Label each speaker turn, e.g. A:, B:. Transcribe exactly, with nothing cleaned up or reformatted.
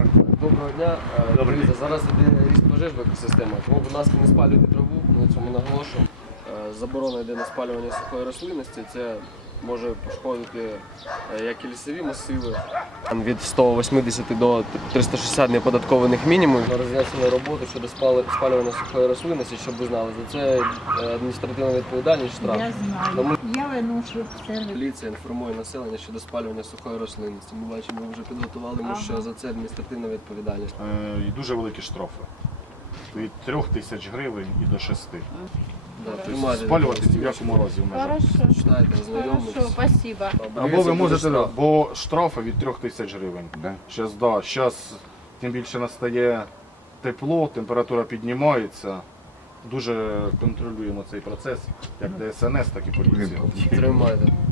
A: Доброго дня.
B: Добрий
A: Дивіться,
B: день.
A: зараз іде ріст пожеж в екосистемах, тому, будь ласка, не спалюйте траву, ми на цьому наголошуємо. Е, Заборона йде на спалювання сухої рослинності, це може пошкодити е, як і лісові масиви. Там від сто вісімдесят до триста шістдесят неоподаткованих мінімумів на роз'яснення роботи щодо спали- спалювання сухої рослинності, щоб ви знали. За це е, адміністративна відповідальність, штраф.
C: Я знаю.
A: Тому
C: Я виношу все.
A: поліція інформує населення щодо спалювання сухої рослинності. Ми бачимо, ви вже підготували, тому
C: Ага.
A: що за це адміністративна відповідальність.
B: Е, І дуже великі штрафи. Від трьох тисяч гривень і до шести.
A: Да,
C: Хорошо.
A: тримайте.
B: Спалювати ні в якому разі в межах.
C: Хорошо.
A: Читайте,
C: Хорошо,
A: ознайомитесь.
C: спасибо.
B: Або ви можете, бо штрафи від трьох тисяч гривень. Зараз, да, зараз тим більше настає тепло, температура піднімається. Дуже контролюємо цей процес, як ДСНС, так і поліція.
A: Тримайте.